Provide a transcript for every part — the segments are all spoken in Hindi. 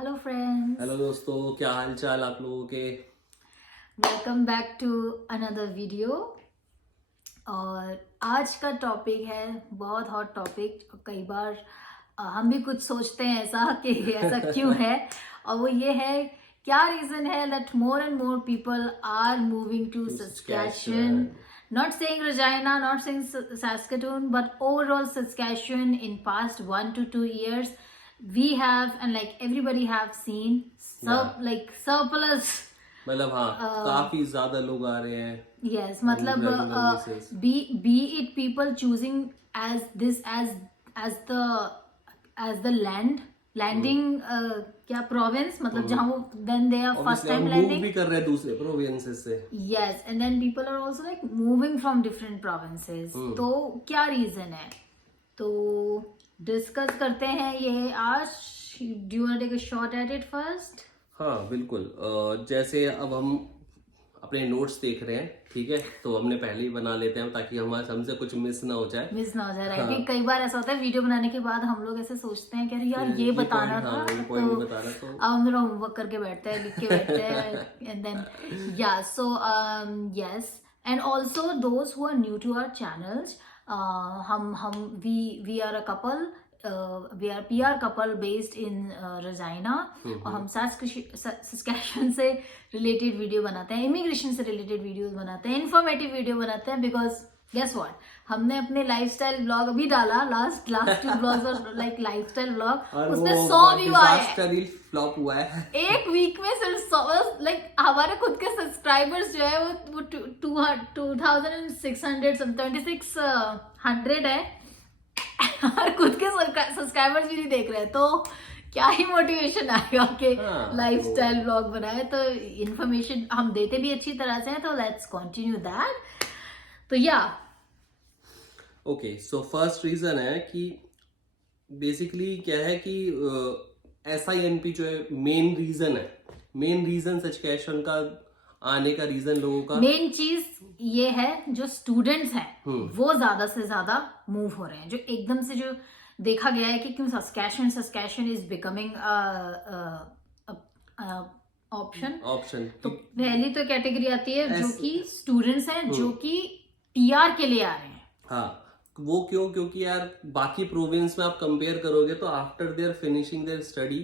हेलो फ्रेंड्स, हेलो दोस्तों, क्या हाल चाल आप लोगों के। Welcome back to another video. और आज का टॉपिक है बहुत हॉट टॉपिक। कई बार हम भी कुछ सोचते हैं ऐसा कि ऐसा क्यों है, और वो ये है क्या रीजन है that more and more people are moving to Saskatchewan. Not saying Regina, not saying Saskatoon, but overall Saskatchewan in past 1 to 2 years, we have and like everybody have seen Yeah. like surplus. मतलब हाँ, काफी ज्यादा लोग आ रहे हैं। Yes, मतलब regular basis. be it people choosing as this as the landing क्या province, मतलब जहाँ वो then they are first Obviously, और time मूव landing. भी कर रहे हैं दूसरे प्रोविंसेस से। Yes, and then people are also like moving from different provinces. तो क्या रीजन है, तो डिस्कस करते हैं ये आज. Do you want to take a shot at it first? हाँ बिल्कुल। जैसे अब हम अपने नोट्स देख रहे हैं, ठीक है, तो हमने पहले ही बना लेते हैं ताकि हमारे हमसे कुछ मिस ना हो जाए। मिस ना हो जाए, राइट? हाँ। कई बार ऐसा होता है वीडियो बनाने के बाद हम लोग ऐसे सोचते हैं कि अरे यार ये बताना point, था, हाँ, ये point नहीं बताना, तो अब हम लोग होमवर्क करके बैठते हैं, लिख के बैठते हैं and then yeah so yes. And also those who are new to our channels, हम we are a couple, we are PR couple based in Regina, और हम सस्कैचुअन से रिलेटेड वीडियो बनाते हैं, इमिग्रेशन से रिलेटेड वीडियोस बनाते हैं, इन्फॉर्मेटिव वीडियो बनाते हैं. बिकॉज गेस व्हाट, हमने अपने लाइफस्टाइल ब्लॉग अभी डाला, लास्ट 2 ब्लॉग्स और लाइक लाइफस्टाइल ब्लॉग, उसमें 100 व्यू आए हैं. फ्लॉप हुआ है एक वीक में सिर्फ 100. लाइक हमारे खुद के सब्सक्राइबर्स जो है वो 2600 2600 है, और खुद के सब्सक्राइबर्स भी नहीं देख रहे हैं, तो क्या ही मोटिवेशन आएगा कि लाइफस्टाइल ब्लॉग बनाए. तो इन्फॉर्मेशन हम देते भी अच्छी तरह से हैं, तो लेट्स कंटिन्यू दैट. तो या ओके, सो फर्स्ट रीजन है कि बेसिकली क्या है कि SINP जो है मेन रीजन सचकेशन का आने का रीजन लोगों का मेन चीज ये है, जो स्टूडेंट्स हैं वो ज्यादा से ज्यादा मूव हो रहे हैं. जो एकदम से जो देखा गया है कि क्यों सस्कैचुअन इज बिकमिंग ऑप्शन. तो पहली तो कैटेगरी आती है जो कि स्टूडेंट्स हैं जो कि PR के लिए आ रहे हैं. हाँ, वो क्योंकि यार बाकी प्रोविंस में आप कंपेयर करोगे तो after their finishing there study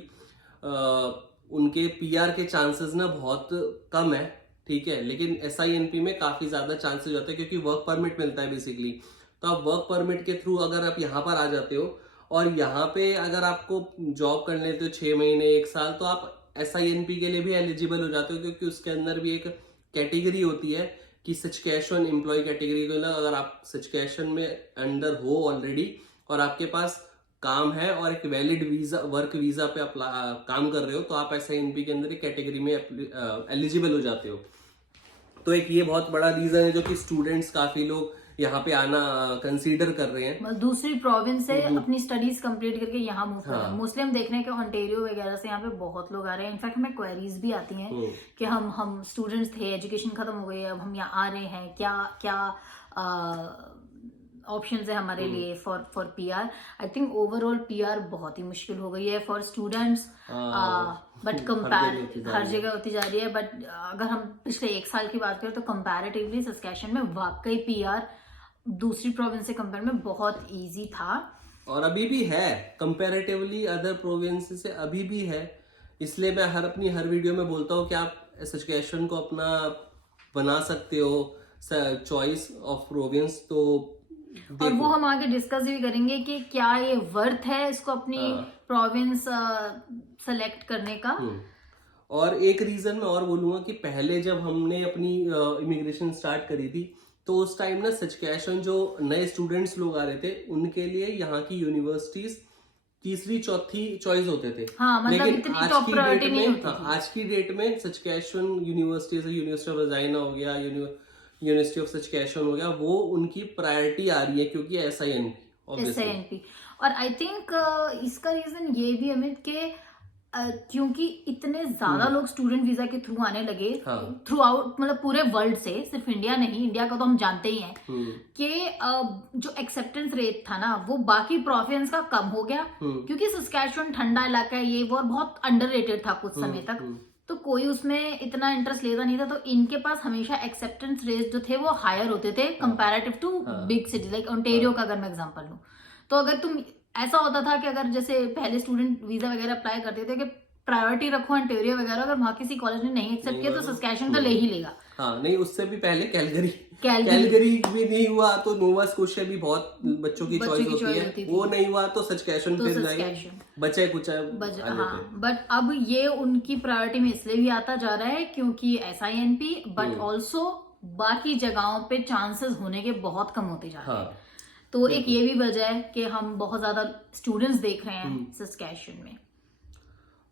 उनके PR के चांसेस ना बहुत कम है, ठीक है. लेकिन SINP में काफी ज्यादा चांसेस होते हैं क्योंकि वर्क परमिट मिलता है बेसिकली. तो आप वर्क परमिट के थ्रू अगर आप यहाँ पर आ जाते हो और यहाँ पे अगर आपको जॉब कर लेते हो 6 महीने 1 साल, तो आप SINP के लिए भी एलिजिबल हो जाते हो, क्योंकि उसके अंदर भी एक कैटेगरी होती है कि सचकेशन एम्प्लॉय कैटेगरी को. अगर आप सचकेशन में अंडर हो ऑलरेडी और आपके पास काम है और एक वैलिड वीजा, वर्क वीजा पे काम कर रहे हो, तो आप SINP के अंदर एक कैटेगरी में एलिजिबल हो जाते हो. तो एक ये बहुत बड़ा रीजन है जो कि स्टूडेंट्स काफी लोग यहाँ पे आना कंसीडर कर रहे हैं. दूसरी प्रोविंस से अपनी स्टडीज कंप्लीट करके यहाँ मूव कर रहे हैं. मोस्टली हम देख रहे हैं कि ऑन्टेरियो वगैरह से यहाँ पे बहुत लोग आ रहे हैं. इनफैक्ट हमें क्वेरीज भी आती हैं कि हम स्टूडेंट्स थे, एजुकेशन खत्म हो गई है, अब हम यहाँ आ रहे हैं, क्या ऑप्शंस है हमारे लिए for PR. I think overall PR बहुत ही मुश्किल हो गई है फॉर स्टूडेंट्स, बट कंपेयर हर जगह होती जा रही है. बट अगर हम पिछले 1 साल की बात करें तो कंपैरेटिवली सस्कैचुअन में वाकई PR दूसरी प्रोविंस से कंपेयर में बहुत इजी था, और अभी भी है कंपैरेटिवली अदर प्रोविंस से, अभी भी है. इसलिए मैं अपनी हर वीडियो में बोलता हूँ कि आप सचकेशन को अपना बना सकते हो चॉइस ऑफ प्रोविंस. तो और वो हम आगे डिस्कस भी करेंगे कि क्या ये वर्थ है इसको अपनी प्रोविंस सेलेक्ट करने का. और एक रीजन मैं और बोलूंगा कि पहले जब हमने अपनी इमिग्रेशन स्टार्ट करी थी तो उस टाइम ना सचकेशन जो नए स्टूडेंट्स लोग आ रहे थे उनके लिए यहाँ की यूनिवर्सिटीज तीसरी चौथी चॉइस होते थे. हाँ, मतलब लेकिन इतनी टॉप प्रायोरिटी नहीं होती थी. आज की डेट में सचकेशन यूनिवर्सिटीज, यूनिवर्सिटी ऑफ रजाइना हो गया, यूनिवर्सिटी ऑफ सचकेशन हो गया, वो उनकी प्रायोरिटी आ रही है क्योंकि SINP. और आई थिंक इसका रीजन ये भी अमित के क्योंकि इतने ज्यादा लोग स्टूडेंट वीजा के थ्रू आने लगे हाँ। थ्रू आउट, मतलब पूरे वर्ल्ड से, सिर्फ इंडिया नहीं, इंडिया का तो हम जानते ही हैं कि जो एक्सेप्टेंस रेट था ना वो बाकी प्रोविंस का कम हो गया, क्योंकि सस्कैचुअन ठंडा इलाका है ये वो, और बहुत अंडररेटेड था कुछ समय तक, तो कोई उसमें इतना इंटरेस्ट लेता नहीं था, तो इनके पास हमेशा एक्सेप्टेंस रेट जो थे वो हायर होते थे comparative to big city like Ontario का अगर मैं एग्जांपल लूं। तो अगर तुम, ऐसा होता था कि अगर जैसे पहले स्टूडेंट वीजा वगैरह अप्लाई करते थे कि प्रायोरिटी रखो ओंटारियो वगैरह, अगर वहां किसी कॉलेज ने नहीं एक्सेप्ट किया तो सस्कैचुअन तो ले ही लेगा। हाँ, नहीं उससे भी पहले कैलगरी भी नहीं हुआ तो नोवा स्कोशिया भी बहुत बच्चों की चॉइस होती है, वो नहीं हुआ तो सस्कैचुअन फिर गए, बचे कुछ हाँ, बट अब ये उनकी प्रायोरिटी में इसलिए भी आता जा रहा है क्योंकि SINP बट ऑल्सो बाकी जगहों पे चांसेस होने के बहुत कम होते जा रहे हैं। तो एक ये भी वजह है कि हम बहुत ज्यादा स्टूडेंट्स देख रहे हैं सस्कैचुअन में।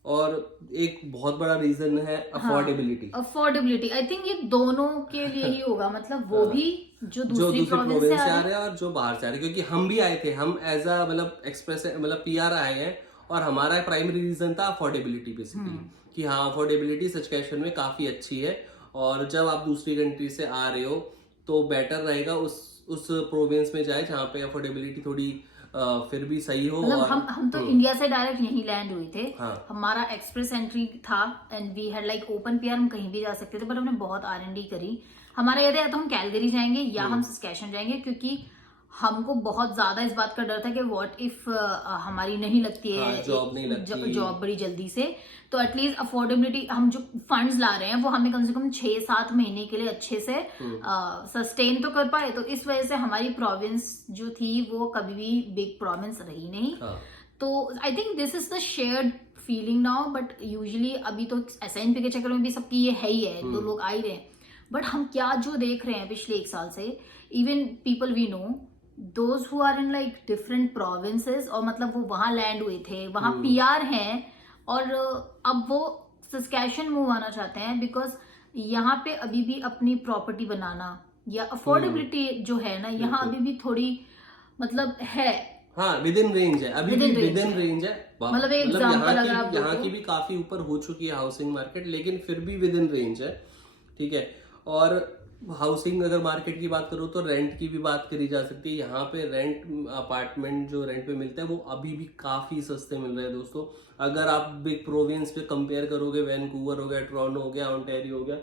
और एक बहुत बड़ा रीजन है अफोर्डेबिलिटी। आई थिंक ये दोनों के लिए ही होगा, मतलब वो भी जो दूसरी प्रोविंस से आ रहे हैं और जो बाहर से आ रहे हैं, क्योंकि हम भी आए थे, हम एज अ मतलब एक्सप्रेस मतलब PR आए हैं, और हमारा प्राइमरी रीजन था अफोर्डेबिलिटी बेसिकली, कि हाँ अफोर्डेबिलिटी सस्कैचुअन में काफी अच्छी है, और जब आप दूसरी कंट्री से आ रहे हो तो बेटर रहेगा उस प्रोविंस में जाए जहाँ पे अफोर्डेबिलिटी थोड़ी फिर भी सही हो। मतलब हम तो इंडिया से डायरेक्ट यहीं लैंड हुए थे। हाँ। हमारा एक्सप्रेस एंट्री था and we had like open PR, हम कहीं भी जा सकते थे, बट हमने बहुत R&D करी। हमारा ये था या तो हम कैलगरी जाएंगे या हम सस्कैचुअन जाएंगे, क्योंकि हमको बहुत ज्यादा इस बात का डर था कि व्हाट इफ हमारी नहीं लगती है जॉब बड़ी जल्दी से, तो एटलीस्ट अफोर्डेबिलिटी, हम जो फंड्स ला रहे हैं वो हमें कम से कम 6-7 महीने के लिए अच्छे से सस्टेन तो कर पाए। तो इस वजह से हमारी प्रोविंस जो थी वो कभी भी बिग प्रोविंस रही नहीं। तो I think this is the shared feeling now, but usually अभी तो SINP के चक्कर में भी सबकी ये है ही है, तो लोग आ ही रहे हैं। बट हम क्या जो देख रहे हैं पिछले 1 साल से, even people we know those who are in like different provinces, और मतलब वो वहां लैंड हुए थे, वहां PR हैं, और अब वो सस्कैचुअन मूव आना चाहते हैं, बिकॉज यहाँ पे अभी भी अपनी प्रॉपर्टी बनाना या अफोर्डेबिलिटी जो है ना, यहाँ अभी भी थोड़ी मतलब है, हाँ विद इन रेंज है, अभी भी विद इन रेंज है, मतलब एक एग्जांपल अगर आप यहाँ की भी काफी ऊपर हो चुकी है हाउसिंग मार्केट, लेकिन फिर भी विद इन रेंज है, ठीक है। और हाउसिंग अगर मार्केट की बात करो तो रेंट की भी बात करी जा सकती है। यहाँ पे रेंट अपार्टमेंट जो रेंट पे मिलते हैं वो अभी भी काफी सस्ते मिल रहे हैं दोस्तों। अगर आप बिग प्रोविंस पे कंपेयर करोगे, वैनकूवर हो गया, टोरंटो हो गया, ओंटारियो हो गया,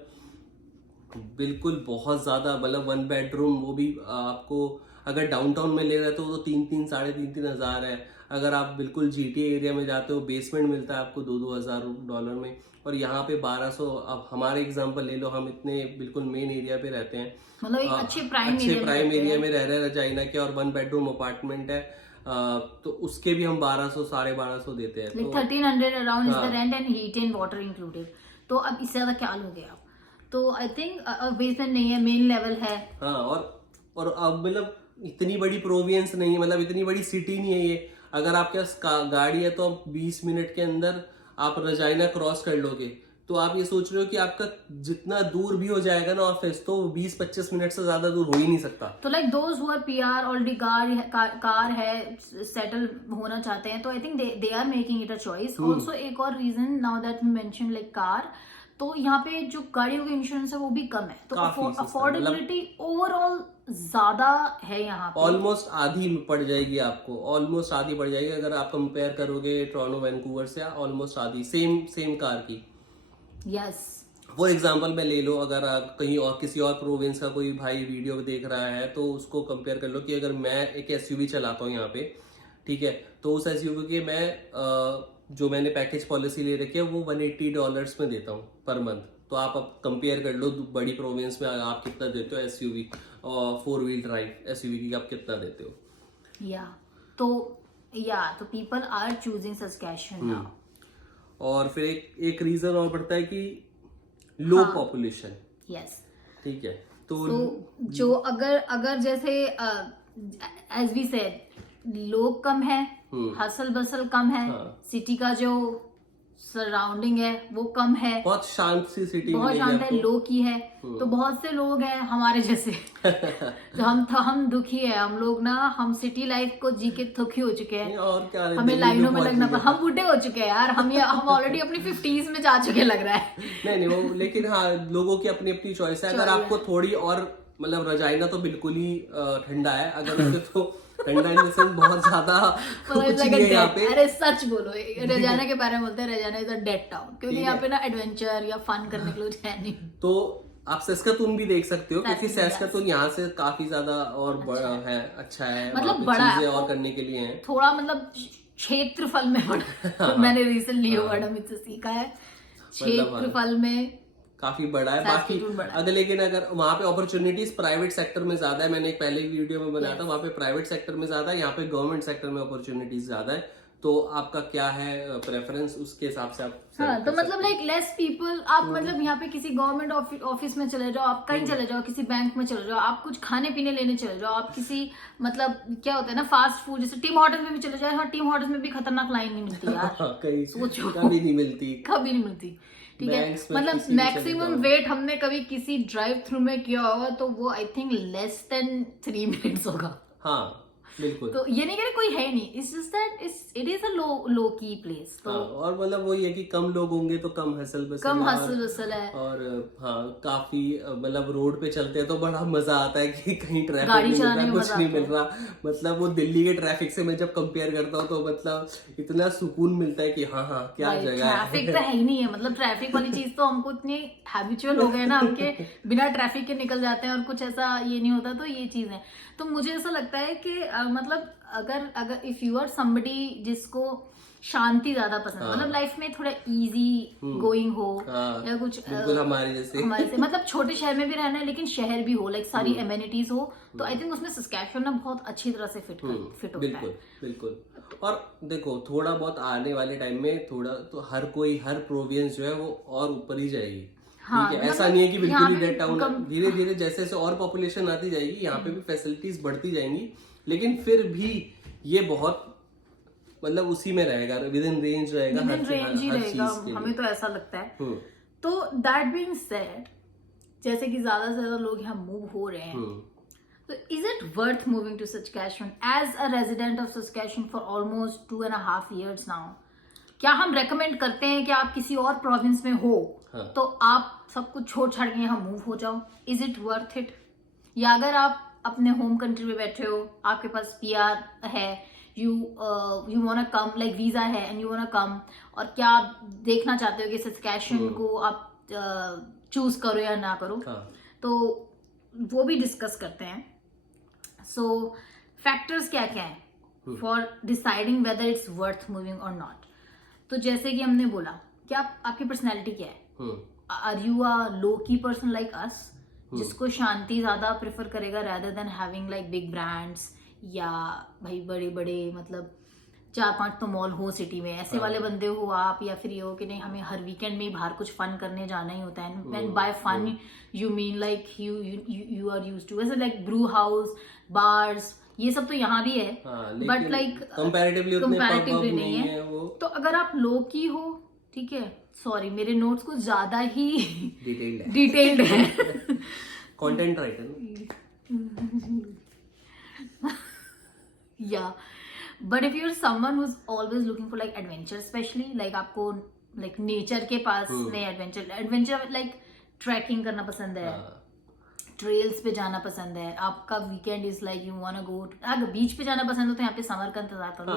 बिल्कुल बहुत ज्यादा, मतलब 1 बेडरूम वो भी आपको अगर डाउनटाउन में ले रहे तो 3-3 साढ़े 3-3 हजार है। अगर आप बिल्कुल GTA एरिया में जाते हो, बेसमेंट मिलता है आपको $2,000 में, और यहाँ पे 1200। अब हमारे एग्जांपल ले लो, हम इतने बिल्कुल मेन एरिया पे रहते हैं, मतलब एक अच्छे प्राइम एरिया में रह रहे हैं रजाइना के, और 1 बेडरूम अपार्टमेंट है, तो उसके भी हम 1200 1250 देते हैं, तो 1300 around is the rent and heat and water included. तो अब इससे ज्यादा क्या लोगे आप? तो आई थिंक बेसमेंट नहीं है, मेन लेवल है। हाँ, और अब मतलब इतनी बड़ी प्रोविंस नहीं है, मतलब इतनी बड़ी सिटी नहीं है ये। अगर आपके पास गाड़ी है तो 20 मिनट के अंदर आप रजाइना क्रॉस कर लोगे, तो आप ये सोच रहे हो कि आपका जितना दूर भी हो जाएगा ना ऑफिस, तो 20-25 मिनट से ज्यादा दूर हो ही नहीं सकता। तो like those who are PR already car है, सेटल होना चाहते हैं, तो I think they are making it a choice. Also एक और reason now that we mention like car, तो यहाँ पे जो गाड़ियों का इंश्योरेंस है वो भी कम है, तो अफोर्डेबिलिटी ओवरऑल ज्यादा है यहाँ पे। ऑलमोस्ट आधी पड़ जाएगी आपको, ऑलमोस्ट आधी पड़ जाएगी अगर आप कंपेयर करोगे टोरंटो वैनकूवर से, ऑलमोस्ट आधी सेम कार की। यस, फॉर एग्जांपल मैं ले लो, अगर आप कहीं और किसी और प्रोविंस का कोई भाई वीडियो देख रहा है तो उसको कंपेयर कर लो कि अगर मैं एक SUV चलाता हूँ यहाँ पे, ठीक है, तो उस SUV के मैं जो मैंने पैकेज पॉलिसी ले रखी है वो $180 में देता हूँ पर मंथ। तो आप अब कंपेयर कर लो बड़ी प्रोविंस में आप कितना देते हो SUV और 4 व्हील ड्राइव SUV की आप कितना देते हो। तो people are choosing Saskatchewan now. और फिर एक रीजन और पड़ता है कि लो पॉपुलेशन। यस, ठीक है, तो जो अगर जैसे एज वी सेड लोग कम है, हसल बसल कम है, सिटी का जो सराउंडिंग है वो कम है, बहुत शांत सी सिटी बहुत शांत है, लो की है। तो बहुत से लोग हैं हमारे जैसे तो हम दुखी है, हम लोग ना, हम सिटी लाइफ को जी के दुखी हो चुके हैं। और क्या, हमें लाइनों में लगना पड़ा, हम बूढ़े हो चुके हैं यार, हम ऑलरेडी अपनी 50s में जा चुके लग रहा है। नहीं वो, लेकिन हाँ, लोगों की अपनी अपनी चॉइस है। अगर आपको थोड़ी और मतलब रजाइना तो बिल्कुल ही ठंडा है, अगर उसे तो ठंडा इन द सेंस बहुत ज्यादा कुछ नहीं है यहाँ पे। अरे सच बोलो, रजाना के बारे में बोलते हैं, रजाना इज अ डेड टाउन, क्योंकि यहाँ पे ना एडवेंचर या फन करने के लिए कुछ है नहीं। तो आप सैस्कातून भी देख सकते हो, क्योंकि सैस्कातून यहाँ से काफी ज्यादा और बड़ा है, अच्छा है, मतलब बड़ा चीजें और करने के लिए हैं। थोड़ा मतलब क्षेत्रफल में बड़ा मैंने रिसेंटली वर्ड अमित से सीखा है, क्षेत्रफल में काफी बड़ा है। बाकी अगर लेकिन अगर वहाँ पे अपॉर्चुनिटीज प्राइवेट सेक्टर में ज्यादा है, मैंने एक पहले वीडियो में बनाया था, वहाँ पे प्राइवेट सेक्टर में ज्यादा है, यहाँ पे गवर्नमेंट सेक्टर में अपॉर्चुनिटीज ज्यादा है। तो आपका क्या है प्रेफरेंस, उसके हिसाब से आप हाँ, तो मतलब लाइक लेस पीपल, आप मतलब यहाँ पे किसी गवर्नमेंट ऑफिस में चले जाओ, आप कहीं चले जाओ, किसी बैंक में चले जाओ, आप कुछ खाने पीने लेने चले जाओ, आप किसी मतलब क्या होता है ना फास्ट फूड, जैसे टिम हॉर्टन्स में भी चले जाओ। हाँ, टिम हॉर्टन्स में भी खतरनाक लाइन नहीं मिलती यार, सोचो कभी नहीं मिलती, कभी नहीं मिलती। ठीक है, मतलब मैक्सिमम वेट हमने कभी किसी ड्राइव थ्रू में किया होगा तो वो I think less than 3 minutes होगा। हाँ बिल्कुल। तो ये नहीं कह रहे कोई है नहीं, it's just that it is a low key place. तो और मतलब वो ये कि कम लोग होंगे तो कम हसल बसल है। और हाँ, काफी मतलब रोड पे चलते हैं तो बड़ा मजा आता है कि कहीं ट्रैफिक गाड़ी नहीं मिल चलाने रहा, में कुछ नहीं मिल रहा। मतलब वो दिल्ली के ट्रैफिक से मैं जब कंपेयर करता हूँ तो मतलब इतना सुकून मिलता है कि हाँ क्या जगह है। ट्रैफिक तो है ही नहीं है, मतलब ट्रैफिक वाली चीज तो हमको इतनी हैबिचुअल हो गए ना, हमके बिना ट्रैफिक के निकल जाते हैं और कुछ ऐसा ये नहीं होता। तो ये चीज है। तो मुझे ऐसा लगता है कि मतलब अगर इफ यू आर समबडी जिसको शांति ज्यादा पसंद है, मतलब लाइफ में थोड़ा इजी गोइंग हो या कुछ बिल्कुल हमारे से मतलब छोटे शहर में भी रहना है लेकिन शहर भी हो, लाइक सारी एमेनिटीज हो, तो आई थिंक उसमें सस्कैचुअन ना बहुत अच्छी तरह से फिट होता है। बिल्कुल। और देखो थोड़ा बहुत आने वाले टाइम में थोड़ा तो हर प्रोविंस जो है वो और ऊपर ही जाएगी। हाँ, ठीक है, ऐसा नहीं है कि बिल्कुल ही डेड टाउन। धीरे धीरे जैसे जैसे और पॉपुलेशन आती जाएगी, यहाँ पे भी फैसिलिटीज बढ़ती जाएंगी, लेकिन फिर भी ये बहुत मतलब उसी में रहेगा, विद इन रेंज रहेगा, हर चीज। हमें तो ऐसा लगता है। तो दैट बीइंग सेड, जैसे कि ज्यादा से ज्यादा लोग यहाँ मूव हो रहे हैं, तो is it worth moving to Saskatchewan as a resident of Saskatchewan for almost 2.5 years now? क्या हम रेकमेंड करते हैं कि आप किसी और प्रोविंस में हो तो आप सब कुछ छोड़ छाड़ के यहाँ मूव हो जाओ? Is it worth it? या अगर आप अपने होम कंट्री में बैठे हो, आपके पास पीआर है, you want to come, like visa है and you want to come, और क्या आप देखना चाहते हो कि सस्कैचुअन को आप चूज करो या ना करो, तो वो भी डिस्कस करते हैं। सो फैक्टर्स क्या क्या है for deciding whether it's worth moving और नॉट? तो जैसे कि हमने बोला कि आपकी पर्सनैलिटी क्या है, आर यू अ लो की पर्सन लाइक अस, जिसको शांति ज्यादा प्रेफर करेगा rather than having like big brands, या भाई बड़े बड़े मतलब 4-5 तो मॉल हो सिटी में, ऐसे वाले बंदे हो आप, या फिर ये हो कि नहीं हमें हर वीकेंड में बाहर कुछ फन करने जाना ही होता है, and by fun you mean like you are used to, वैसे लाइक ब्रू हाउस, बार्स, ये सब तो यहाँ भी है, बट लाइक कंपैरेटिवली नहीं है वो। तो अगर आप लो की हो, ठीक है, सॉरी मेरे नोट्स कुछ ज्यादा ही डिटेल्ड है कंटेंट राइटर या but if you are someone who is always looking for like adventure, specially like आपको लाइक नेचर के पास में एडवेंचर लाइक ट्रैकिंग करना पसंद है, ट्रेल्स पे जाना पसंद है, आपका weekend is like you want to go, अगर बीच पे जाना पसंद हो तो यहाँ पे समर का इंतजार करो,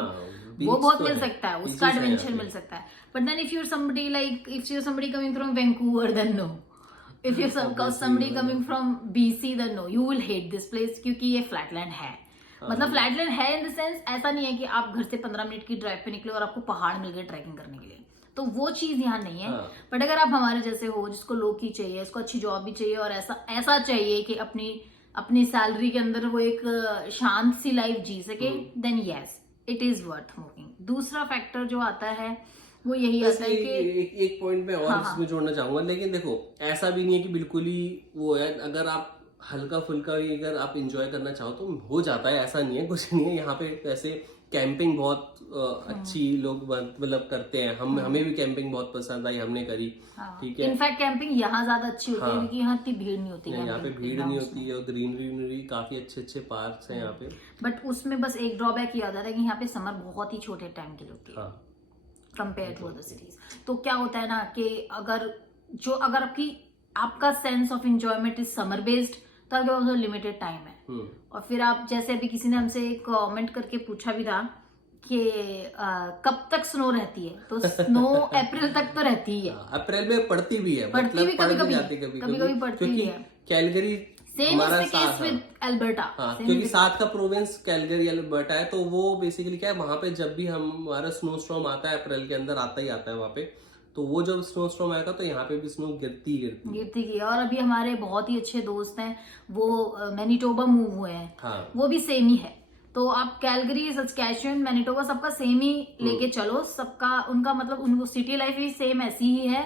वो बहुत मिल सकता है, उसका एडवेंचर मिल सकता है। But then if you are somebody like if you are somebody coming from Vancouver then no, if you are somebody coming from BC then no, you will hate this place, क्योंकि ये फ्लैटलैंड है। मतलब फ्लैटलैंड है इन द सेंस, ऐसा नहीं है कि आप घर से 15 मिनट की ड्राइव पे निकले और आपको पहाड़ मिल गए ट्रैकिंग करने के लिए, तो वो चीज यहाँ नहीं है। बट अगर आप हमारे जैसे हो जिसको लो की चाहिए, उसको अच्छी जॉब भी चाहिए और ऐसा चाहिए कि अपनी सैलरी के अंदर वो एक शांत सी लाइफ जी सके, then yes it is worth moving. दूसरा फैक्टर जो आता है वो यही आता है कि एक पॉइंट में और इसमें जोड़ना चाहूंगा, लेकिन देखो ऐसा भी नहीं है कि बिल्कुल ही वो है, अगर आप हल्का फुल्का भी अगर आप इंजॉय करना चाहो तो हो जाता है, ऐसा नहीं है, कुछ नहीं है। यहाँ पे वैसे कैंपिंग बहुत अच्छी लोग मतलब करते हैं, हमें भी कैंपिंग बहुत पसंद आई, हमने करी। ठीक है, इनफैक्ट कैंपिंग यहाँ ज्यादा अच्छी होती है क्योंकि यहाँ इतनी भीड़ नहीं होती यहाँ पे भीड़ नहीं होती है और ग्रीनरी काफी अच्छे पार्क्स हैं यहाँ पे। बट उसमें बस एक ड्रॉबैक ये आता है कि यहाँ पे समर बहुत ही छोटे टाइम के लिए होती है कंपेयर टू अदर सिटीज। तो क्या होता है ना कि अगर आपका sense of enjoyment is summer based तो आपके पास लिमिटेड टाइम है। और फिर आप जैसे अभी किसी ने हमसे कमेंट करके पूछा भी था कि कब तक स्नो रहती है, तो स्नो अप्रैल तक तो रहती ही है। अप्रैल में पड़ती भी है, पड़ती भी कभी कभी पड़ती भी है। Calgary same is the case with Alberta, क्योंकि साथ का प्रोविंस कैलगरी अल्बर्टा है, तो वो बेसिकली क्या है, वहां पे जब भी हमारा स्नो स्टॉर्म आता है अप्रैल के अंदर आता है वहां पे, तो वो जब स्नो स्टॉर्म आएगा तो यहाँ पे भी स्नो गिरती की। और अभी हमारे बहुत ही अच्छे दोस्त हैं वो मैनिटोबा मूव हुए हैं, वो भी सेम ही है। तो आप कैलगरी, सस्कैचुअन, मैनिटोबा सबका सेम ही लेके चलो, सबका उनका मतलब उनको सिटी लाइफ भी सेम ऐसी ही है,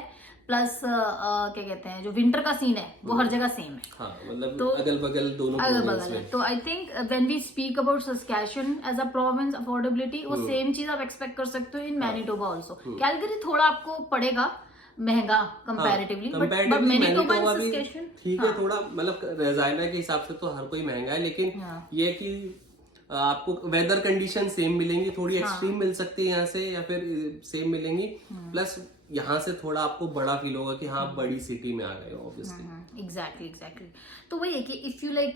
प्लस क्या कहते हैं जो विंटर का सीन है वो हर जगह सेम है। मतलब तो अगल बगल दोनों अगल है। तो I think when we speak about Saskatchewan as a province affordability, वो सेम चीज आप एक्सपेक्ट कर सकते हो इन मैनिटोबा ऑल्सो। कैलगरी थोड़ा आपको पड़ेगा महंगा कंपैरेटिवली, बट मैनिटोबा ठीक है, थोड़ा मतलब रेजाइना के हिसाब से तो हर कोई महंगा है, लेकिन ये कि आपको वेदर कंडीशन सेम मिलेंगी, थोड़ी एक्सट्रीम मिल सकती है यहाँ से या फिर सेम मिलेंगी, प्लस यहाँ से थोड़ा आपको बड़ा फील होगा कि हाँ बड़ी सिटी में आ गए हो ऑब्वियसली। एग्जैक्टली। तो वही है कि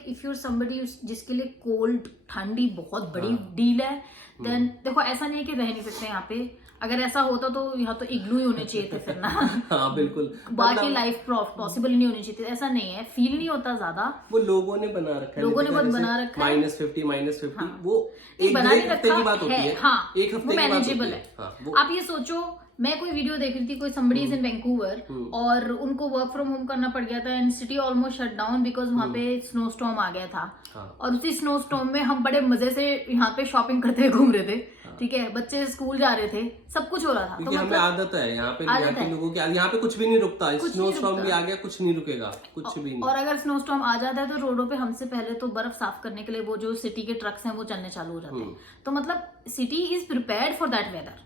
इफ यू समबडी जिसके लिए कोल्ड ठंडी बहुत बड़ी डील है, देन देखो ऐसा नहीं है कि रह नहीं सकते यहाँ पे। अगर ऐसा होता तो यहाँ तो इग्लू ही होने चाहिए थे फिर ना। हाँ बिल्कुल, बाकी लाइफ पॉसिबल नहीं होनी चाहिए थी, ऐसा नहीं है, फील नहीं होता ज्यादा। वो लोगों ने बना रखा है, लोगों ने बहुत बना रखा है, -50 वो एक हफ्ते की बात होती है। हाँ, एक हफ्ते मैनेजेबल है। आप ये सोचो, मैं कोई वीडियो देख रही थी, कोई somebody is in वैंकूवर और उनको वर्क फ्रॉम होम करना पड़ गया था and city almost shut down because वहाँ पे स्नो स्टॉर्म आ गया था। और उसी स्नो स्टॉर्म में हम बड़े मजे से यहाँ पे शॉपिंग करते हुए घूम रहे थे, ठीक है, बच्चे स्कूल जा रहे थे, सब कुछ हो रहा था। तो हमें आदत है यहाँ पे लोगों की, यहाँ पे कुछ भी नहीं रुकता, स्नो स्टॉर्म भी आ गया कुछ नहीं रुकेगा, कुछ भी नहीं। और अगर स्नो स्टॉर्म आ जाता है तो रोडों पे हमसे पहले तो बर्फ साफ करने के लिए वो जो सिटी के ट्रक्स हैं वो चलने चालू हो जाते हैं। तो मतलब city is prepared for that whether.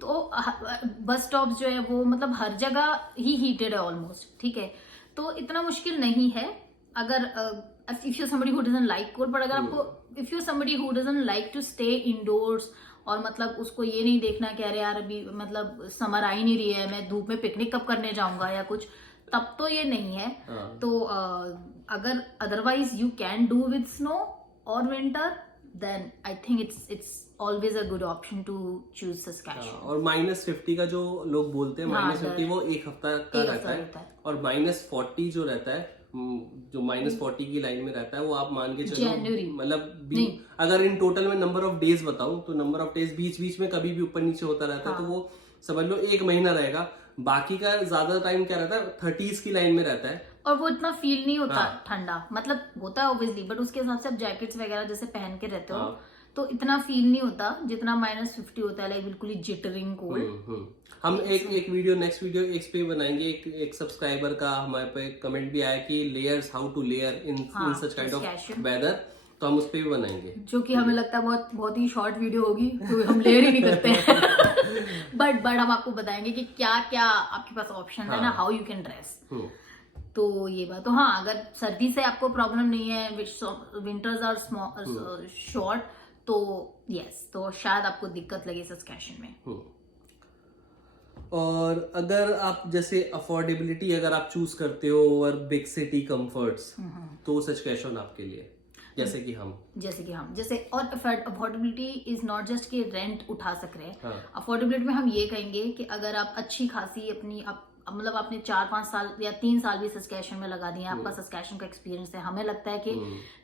तो बस स्टॉप जो है वो मतलब हर जगह ही हीटेड है ऑलमोस्ट, ठीक है, तो इतना मुश्किल नहीं है। अगर if you somebody who doesn't like cold, पर अगर आपको if you somebody who doesn't like to stay indoors और मतलब उसको ये नहीं देखना कि अरे यार अभी मतलब समर आ ही नहीं रही है, मैं धूप में पिकनिक कब करने जाऊंगा या कुछ, तब तो ये नहीं है। तो अगर otherwise you can do with snow और winter, then I think it's always a good option to choose Saskatchewan। और -50 का जो लोग बोलते हैं, -50 वो एक हफ्ता का रहता है, और -40 जो रहता है, जो -40 की लाइन में रहता है, वो आप मान के चलो मतलब अगर इन टोटल में नंबर ऑफ डेज बताऊं तो नंबर ऑफ डेज बीच में कभी भी ऊपर नीचे होता रहता है, तो वो समझ लो 1 महीना रहेगा। बाकी का ज्यादा टाइम क्या रहता है, 30s की लाइन में रहता है, और वो इतना फील नहीं होता ठंडा, मतलब होता है ऑब्वियसली, बट उसके हिसाब से आप जैकेट्स वगैरह जैसे पहन के रहते हो तो इतना फील नहीं होता जितना -50 होता है, लाइक बिल्कुल ही जिटरिंग कोल्ड। हम एक वीडियो नेक्स्ट वीडियो एक पे बनाएंगे। एक सब्सक्राइबर का हमारे पे कमेंट भी आया कि layers, how to layer in such kind of weather, तो हम उस पे भी बनाएंगे, जो कि हमें लगता है बहुत ही शॉर्ट वीडियो होगी, तो हम लेयर ही नहीं करते हैं। बट हम आपको बताएंगे कि क्या क्या आपके पास ऑप्शन है ना, हाउ यू कैन ड्रेस। तो ये बात तो हाँ, अगर सर्दी से आपको प्रॉब्लम नहीं है, विंटर्स आर शॉर्ट, तो यस, तो शायद आपको दिक्कत लगे सस्कैचुअन में। और अगर आप जैसे अफोर्डेबिलिटी अगर आप चूज करते हो और बिग सिटी कंफर्ट्स, तो सस्कैचुअन आपके लिए, जैसे कि हम और अफोर्डेबिलिटी इज नॉट जस्ट कि रेंट उठा सक रहे हैं। अफोर्डेबिलिटी में हम ये कहेंगे कि अगर आप अच्छी खासी अपनी मतलब आपने 4-5 साल या 3 साल भी सस्कैचुअन में लगा दिए, आपका सस्कैचुअन का एक्सपीरियंस है, हमें लगता है कि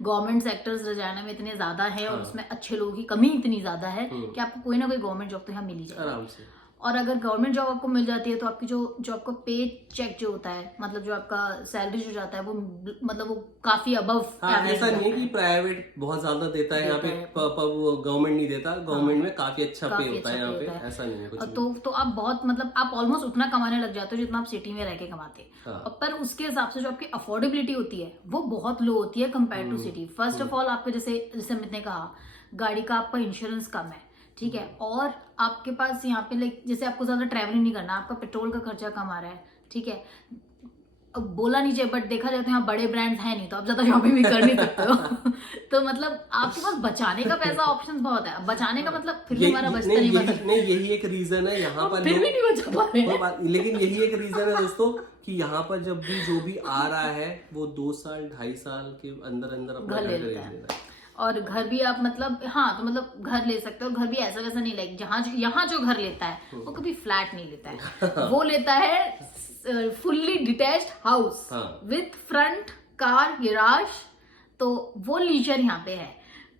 गवर्नमेंट सेक्टर्स रजाना में इतने ज्यादा है और उसमें अच्छे लोगों की कमी इतनी ज्यादा है कि आपको कोई ना कोई गवर्नमेंट जॉब तो यहाँ मिल ही जाएगी आराम से। और अगर गवर्नमेंट जॉब आपको मिल जाती है तो आपकी जो आपका पे चेक जो होता है, मतलब जो आपका सैलरी जो जाता है वो मतलब वो काफी अबव। ऐसा नहीं है कि प्राइवेट बहुत ज्यादा देता है यहाँ पे, गवर्नमेंट नहीं देता, गवर्नमेंट में काफी अच्छा पे होता है यहाँ पे, ऐसा नहीं है कुछ। तो आप बहुत मतलब आप ऑलमोस्ट उतना कमाने लग जाते हो जितना आप सिटी में रह के कमाते हैं। और पर उसके हिसाब से जो आपकी अफोर्डेबिलिटी होती है वो बहुत लो होती है compare to city. First of all आपके जैसे अमित ने कहा, गाड़ी का आपका इंश्योरेंस कम है, ठीक है, और आपके पास यहाँ पे लाइक जैसे आपको ज्यादा ट्रैवलिंग नहीं करना, आपका पेट्रोल का खर्चा कम आ रहा है, ठीक है। अब बोला नहीं चाहिए बट देखा जाए तो यहाँ बड़े ब्रांड्स हैं नहीं, तो आप ज्यादा शॉपिंग भी कर नहीं सकते हो तो मतलब आपके पास बचाने का पैसा ऑप्शंस बहुत है। अब बचाने का मतलब फिर भी हमारा बचता नहीं बचा, नहीं यही एक रीजन है यहाँ पर फिर भी नहीं बचा पा रहे हैं। लेकिन यही एक रीजन है दोस्तों कि यहाँ पर जब भी जो भी आ रहा है वो 2 साल 2.5 साल के अंदर अंदर अपना घर ले घर लेता खरीद है। लेता है। और घर भी आप मतलब हाँ तो मतलब घर ले सकते हो, घर भी ऐसा वैसा नहीं, लाइक यहाँ जो घर लेता है वो कभी फ्लैट नहीं लेता है, वो लेता है fully detached house with front car garage, तो वो लीजर यहाँ पे है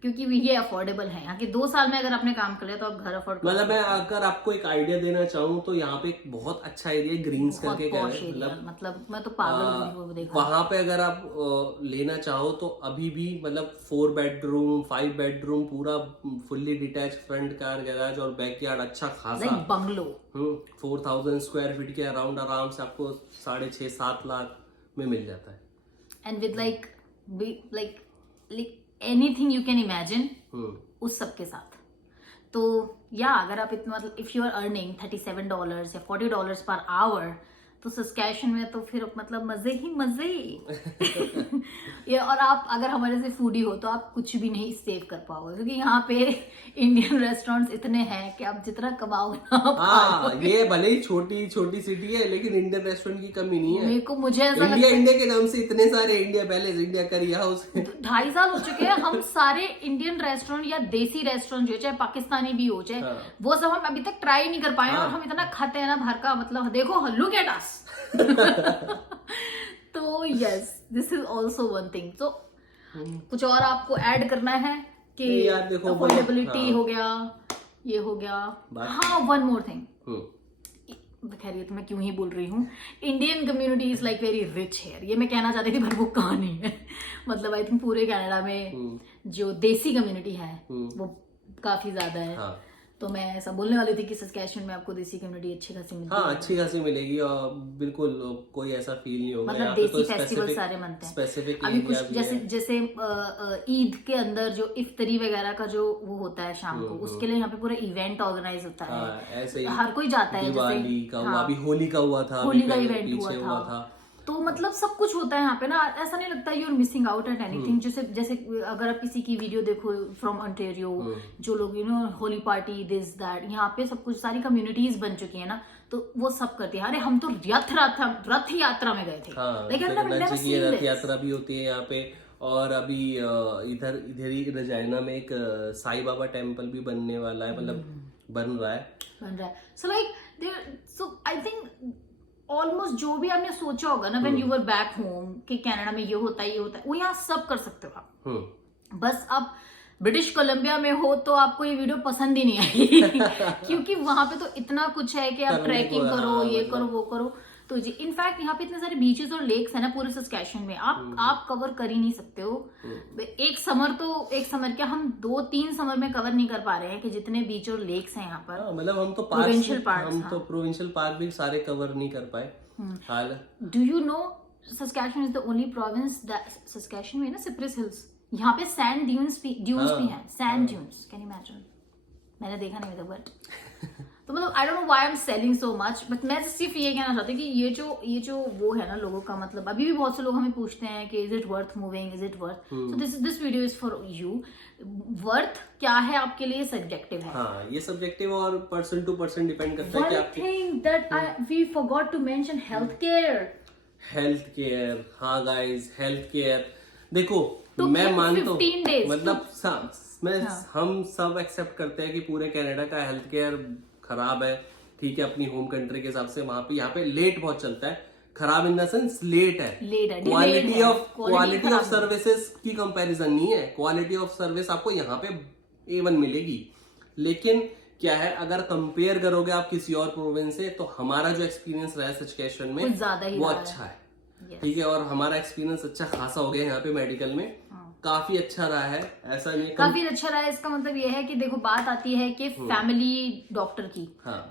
क्योंकि ये अफोर्डेबल है। यहाँ के 2 साल में अगर आपने काम कर लिया तो आप घर अफोर्ड, मतलब मैं अगर आपको एक आइडिया देना चाहूँ तो यहाँ पे एक बहुत अच्छा एरिया ग्रीन्स करके क्या है, मतलब मैं तो पागल हूँ वो देखा। वहां पे अगर आप लेना चाहो तो अभी भी मतलब 4 बेडरूम 5 बेडरूम पूरा fully detach front car garage और बैकयार्ड अच्छा खासा बंगलो 4000 स्क्वायर फीट के अराउंड आराम से आपको 6.5-7 लाख में मिल जाता है। And with like anything you can imagine उस सब के साथ। तो या अगर आप इतना मतलब इफ यू आर अर्निंग $37 या $40 पर आवर तो सस्कैशन में तो फिर मतलब मजे ही मजे ये। और आप अगर हमारे से फूडी हो तो आप कुछ भी नहीं सेव कर पाओगे क्योंकि यहाँ पे इंडियन रेस्टोरेंट्स इतने हैं कि आप जितना कमाओगे हाँ ये भले ही छोटी छोटी सिटी है लेकिन इंडियन रेस्टोरेंट की कमी नहीं है। मुझे ऐसा इंडिया इंडिया के नाम से इतने सारे, इंडिया पैलेस, इंडिया करी हाउस 2.5 साल हो चुके हैं, हम सारे इंडियन रेस्टोरेंट या देसी रेस्टोरेंट जो चाहे पाकिस्तानी भी हो चाहे वो सब हम अभी तक ट्राई नहीं कर पाए और हम इतना खाते हैं ना बाहर का, मतलब देखो लुक एट अस तो yes this is also one thing. तो कुछ और आपको ऐड करना है कि अफोर्डेबिलिटी हो गया, ये हो गया। हाँ वन मोर थिंग, खैर ये तो मैं क्यों ही बोल रही हूँ, Indian community is like very rich here, ये मैं कहना चाहती थी पर वो कहानी है मतलब आई थिंक पूरे कनाडा में जो देसी कम्युनिटी है वो काफी ज्यादा है। तो मैं ऐसा बोलने वाली थी कि सस्कैचुअन में आपको देसी कम्युनिटी अच्छी खासी मिलेगी। हाँ अच्छी खासी मिलेगी और बिल्कुल कोई ऐसा फील नहीं होगा। मतलब देसी फेस्टिवल सारे मनते हैं स्पेसिफिक अभी कुछ जैसे ईद के अंदर जो इफ्तारी वगैरह का जो वो होता है शाम को, उसके लिए यहाँ पे पूरा इवेंट ऑर्गेनाइज होता है, ऐसे हर कोई जाता है। दिवाली का हुआ, अभी होली का हुआ था, होली का इवेंट हुआ था, तो मतलब सब कुछ होता है यहाँ पे ना, ऐसा नहीं लगता you are missing out at anything. जैसे अगर आप किसी की वीडियो देखो फ्रॉम ऑन्टेरियो, जो लोग you know Holi party this that, यहाँ पे सब कुछ सारी कम्युनिटीज बन चुकी है ना, तो वो सब करती है। अरे हम तो रथ यात्रा में गए थे, रथ यात्रा भी होती है यहाँ पे। और अभी इधर ही रजाइना में एक साईं बाबा टेम्पल भी बनने वाला है, मतलब बन रहा है। सो आई थिंक ऑलमोस्ट जो भी आपने सोचा होगा ना when you were back home कि कनाडा में ये होता है वो यहाँ सब कर सकते हो आप। बस आप ब्रिटिश कोलंबिया में हो तो आपको ये वीडियो पसंद ही नहीं आएगी क्योंकि वहां पे तो इतना कुछ है कि आप ट्रैकिंग करो, ये करो, वो करो। तो जी इनफैक्ट यहाँ पे इतने सारे बीचेस और लेक्स है ना पूरे सस्कैचुअन में, आप कवर कर ही नहीं सकते हो। एक समर क्या हम 2-3 समर में कवर नहीं कर पा रहे हैं कि जितने बीच और लेक्स हैं यहाँ पर। मतलब हम तो प्रोविंशियल पार्क भी सारे कवर नहीं कर पाए हाल। Do you know Saskatchewan is the only province Saskatchewan में ना सिप्रेस हिल्स, यहाँ पे सैंड ड्यून्स भी हैं, sand dunes, can you imagine? मैंने देखा नहीं था बट तो मतलब I don't know why I am selling so much, but मैं सिर्फ ये कहना चाहती हूँ कि ये जो वो है ना लोगों का, मतलब अभी भी बहुत से लोग हमें पूछते हैं कि is it worth moving, is it worth, so this video is for you. Worth क्या है आपके लिए सब्जेक्टिव है। हाँ ये सब्जेक्टिव और पर्सन टू पर्सन डिपेंड करता है कि आप thing that we forgot to mention health care. हाँ गाइस हेल्थ केयर देखो मैं मानता हूँ, मतलब हम सब एक्सेप्ट करते हैं कि पूरे कनाडा का हेल्थ केयर खराब है, ठीक है, अपनी होम कंट्री के हिसाब से। वहां पे यहाँ पे लेट बहुत चलता है, खराब इन द सेंस लेट है। क्वालिटी ऑफ सर्विसेज की कंपैरिजन नहीं है, क्वालिटी ऑफ सर्विस आपको यहाँ पे A1 मिलेगी। लेकिन क्या है अगर कंपेयर करोगे आप किसी और प्रोविंस से तो हमारा जो एक्सपीरियंस रहा है सस्कैचुअन में वो अच्छा है, ठीक है, और हमारा एक्सपीरियंस अच्छा खासा हो गया यहाँ पे मेडिकल में, काफी अच्छा रहा है। ऐसा नहीं काफी अच्छा रहा है, इसका मतलब ये है कि देखो बात आती है कि फैमिली डॉक्टर की।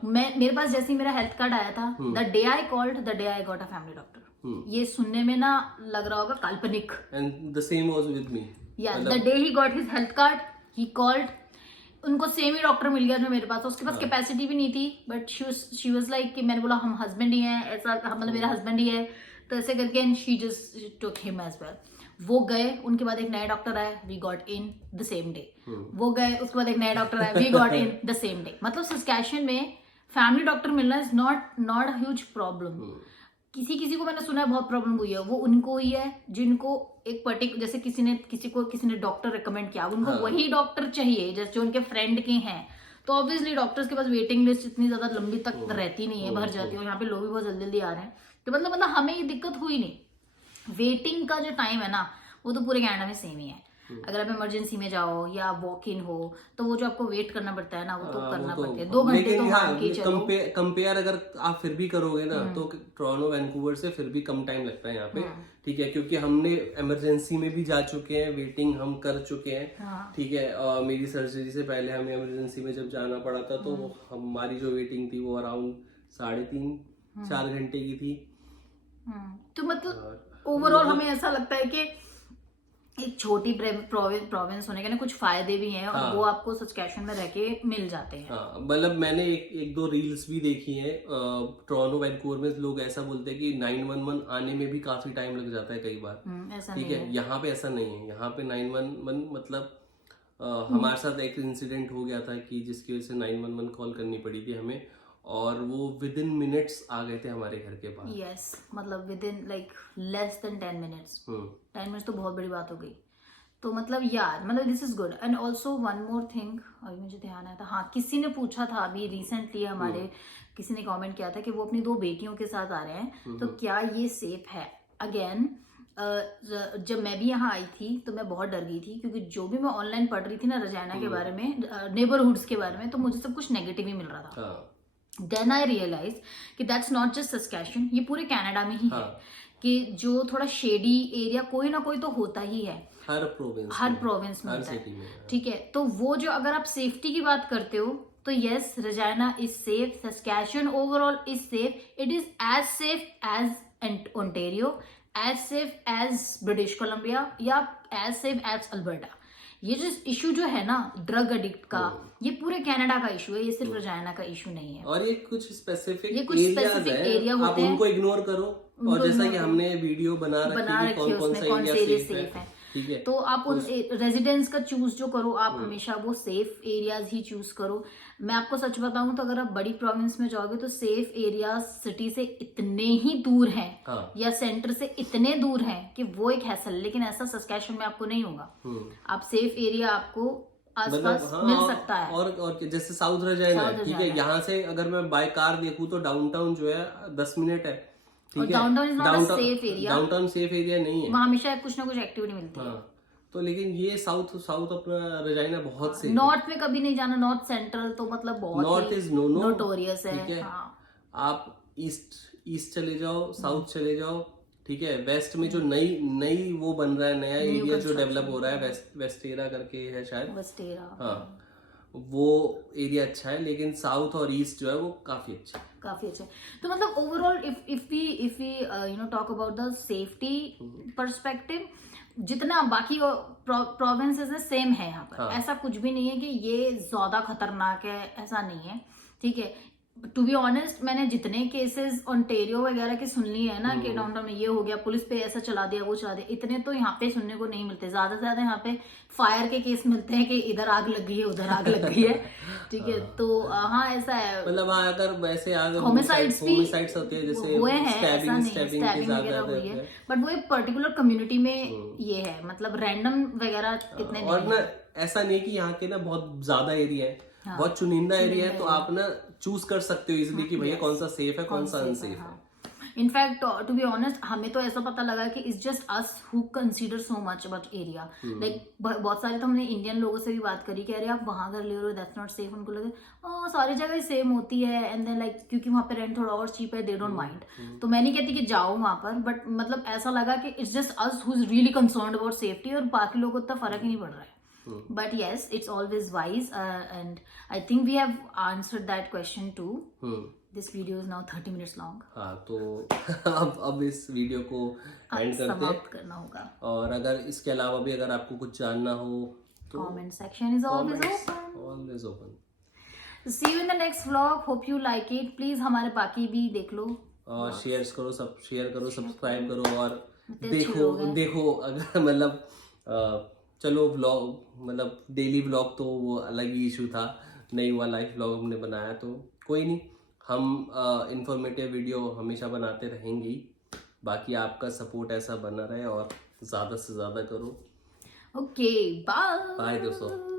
मेरे पास जैसे मेरा हेल्थ कार्ड आया था, the day I called the day I got a family doctor. ये सुनने में ना लग रहा होगा काल्पनिक, and the same was with me. The day he got his health card he called उनको सेम ही डॉक्टर मिल गया जो मेरे पास, उसके पास कैपेसिटी भी नहीं थी, बट शी वाज लाइक कि मैंने बोला हम हस्बैंड ही हैं, ऐसा मतलब मेरा हस्बैंड ही है, तो ऐसे करके and she just took him as well. वो गए, उनके बाद एक नया डॉक्टर आया, we got in the same day. वो गए, उसके बाद एक नया डॉक्टर आया, we got in the same day. मतलब सस्कैशन में फैमिली डॉक्टर मिलना is not a huge problem. किसी को मैंने सुना है बहुत प्रॉब्लम हुई है, वो उनको ही है जिनको एक पर्टिकुलर, जैसे किसी ने डॉक्टर रिकमेंड किया, उनको वही डॉक्टर चाहिए जैसे जो उनके फ्रेंड के हैं, तो ऑब्वियसली डॉक्टर्स के पास वेटिंग लिस्ट इतनी ज्यादा लंबी तक रहती नहीं है, भर जाती है, और यहाँ पे लोग भी बहुत जल्दी आ रहे हैं, तो मतलब हमें ये दिक्कत हुई नहीं। वेटिंग का जो टाइम है ना, वो तो पूरे कनाडा में सेम ही है। अगर आप इमरजेंसी में जाओ या वॉक इन हो, तो वो जो आपको वेट करना पड़ता है ना, वो तो करना पड़ता है, 2 घंटे तो मान के चलो। कंपेयर अगर आप फिर भी करोगे ना, तो टोरंटो वैंकूवर से फिर भी कम टाइम लगता है यहाँ पे, ठीक है, क्योंकि हमने इमरजेंसी में भी जा चुके हैं, वेटिंग हम कर चुके हैं, ठीक है। मेरी सर्जरी से पहले हमें इमरजेंसी में जब जाना पड़ा था, तो हमारी जो वेटिंग थी वो अराउंड 3.5-4 घंटे की थी। तो मतलब ओवरऑल हमें ऐसा लगता है कि एक छोटी प्रोविंस होने के ना कुछ फायदे भी हैं, और वो आपको सस्कैशन में रह के मिल जाते हैं। मतलब मैंने एक दो रील्स भी देखी हैं, टोरंटो वैंकूवर में लोग ऐसा बोलते हैं कि 911 आने में भी काफी टाइम लग जाता है कई बार, ठीक है। यहाँ पे ऐसा नहीं है, यहाँ पे 911 मतलब हमारे साथ एक इंसिडेंट हो गया था कि जिसकी वजह से 911 कॉल करनी पड़ी थी हमें, और वो विद इन मिनट्स आ गए थे हमारे घर के पास। यस, मतलब with in like less than 10 minutes. 10 minutes तो बहुत बड़ी बात हो गई। तो मतलब यार, मतलब this is good. And also one more thing, अभी मुझे ध्यान आया था, हाँ, किसी ने पूछा था अभी रिसेंटली, हमारे किसी ने कमेंट किया था कि वो अपनी 2 बेटियों के साथ आ रहे हैं, तो क्या ये सेफ है। अगेन जब मैं भी यहाँ आई थी तो मैं बहुत डर गई थी, क्योंकि जो भी मैं ऑनलाइन पढ़ रही थी ना रजाना के बारे में, नेबरहुड्स के बारे में, तो मुझे सब कुछ नेगेटिव ही मिल रहा था। देन आई रियलाइज कि दैट्स नॉट जस्ट सस्कैशन, ये पूरे कनाडा में ही है कि जो थोड़ा शेडी एरिया कोई ना कोई तो होता ही है, हर प्रोविंस में होता है, ठीक है। तो वो जो, अगर आप सेफ्टी की बात करते हो, तो yes, Regina is safe, Saskatchewan overall is safe, it is as safe as Ontario, as safe as British Columbia, या एज सेफ एज अल्बर्टा। ये जो इशू जो है ना ड्रग एडिक्ट का, ये पूरे कनाडा का इशू है, ये सिर्फ रजाना का इशू नहीं है। और ये कुछ स्पेसिफिक एरिया होते हैं, आप उनको इग्नोर करो, और जैसा कि हमने वीडियो बना रखी है कौन सा एरिया सेफ है, ठीक है, तो आप उन रेजिडेंस का चूज जो करो, आप हमेशा वो सेफ एरियाज ही चूज करो। मैं आपको सच बताऊं तो अगर आप बड़ी प्रोविंस में जाओगे तो सेफ एरियाज सिटी से इतने ही दूर हैं, या सेंटर से इतने दूर हैं कि वो एक हैसल, लेकिन ऐसा सस्कैशन में आपको नहीं होगा। आप सेफ एरिया आपको आसपास मिल सकता है। और जैसे साउथ रजाना है, ठीक है, यहाँ से अगर मैं बाय कार देखूं तो डाउनटाउन जो है 10 मिनट है, ठीक है। Downtown is not a safe area, downtown safe area नहीं है, वहाँ हमेशा कुछ ना कुछ एक्टिविटी मिलती है। तो लेकिन ये साउथ अपना रजाइना बहुत सेफ है। नॉर्थ में कभी नहीं जाना, नॉर्थ सेंट्रल तो मतलब बहुत नॉर्थ इज नोटोरियस है, ठीक है। आप ईस्ट चले जाओ, साउथ चले जाओ, ठीक है। वेस्ट में जो नई वो बन रहा है, नया एरिया जो डेवलप हो रहा है, वेस्टेरा करके है शायद, वेस्टेरा, हाँ, वो एरिया अच्छा है, लेकिन साउथ और ईस्ट जो है वो काफी अच्छा है, काफी अच्छा है। तो मतलब overall if we you know talk about the safety perspective, जितना बाकी प्रोविंसेस है सेम है यहाँ पर। ऐसा कुछ भी नहीं है कि ये ज्यादा खतरनाक है, ऐसा नहीं है, ठीक है। टू बी ऑनेस्ट, मैंने जितने केसेस ओंटारियो वगैरह के सुन लिए है ना कि डाउनटाउन में ये हो गया, पुलिस पे ऐसा चला दिया, वो चला दिया, इतने तो यहाँ पे सुनने को नहीं मिलते। ज्यादा से ज्यादा यहाँ पे फायर के केस मिलते हैं कि इधर आग लग गई है, उधर आग लग गई है, ठीक है। तो हाँ, ऐसा है। मतलब अगर वैसे होमिसाइड्स होते हैं, जैसे हुए हैं, ऐसा नहीं स्टैबिंग वगैरह हुई है, बट वो एक पर्टिकुलर कम्युनिटी में ये है, मतलब रैंडम वगैरह इतने और ना ऐसा नहीं कि यहाँ के ना बहुत ज्यादा एरिया है, बहुत चुनिंदा एरिया है, तो आप ना चूज कर सकते हो इजिली कि भैया कौन सा सेफ है, कौन सा अनसेफ है। इनफैक्ट टू बी ऑनेस्ट, हमें तो ऐसा पता लगा कि it's just us who consider so much about area. Like बहुत सारे तो हमने इंडियन लोगों से भी बात करी कि अरे आप वहां घर ले रहे हो, दैट्स नॉट सेफ। उनको लगे सारी जगह सेम होती है, एंड देन लाइक क्योंकि वहां पे रेंट थोड़ा और चीप है, दे डोंट माइंड। तो मैं नहीं कहती कि जाओ वहां पर, बट मतलब ऐसा लगा कि it's just us who is really concerned about safety, और बाकी लोगों को इतना फर्क ही नहीं पड़ रहा है। But yes, it's always wise, and I think we have answered that question too. This video is now 30 minutes long. हाँ, तो अब इस वीडियो को एंड करते हैं, समाप्त करना होगा। और अगर इसके अलावा भी अगर आपको कुछ जानना हो comment section is always open. Always open. See you in the next vlog. Hope you like it. Please हमारे बाकी भी देख लो. शेयर करो, सब्सक्राइब करो और अच्छे लोग हैं. देखो अगर मतलब चलो व्लॉग मतलब डेली व्लॉग तो वो अलग ही इशू था, नहीं हुआ लाइव व्लॉग हमने बनाया तो कोई नहीं, हम इंफॉर्मेटिव वीडियो हमेशा बनाते रहेंगे ही. बाकी आपका सपोर्ट ऐसा बना रहे और ज़्यादा से ज़्यादा करो. Okay, bye. बाय दोस्तों.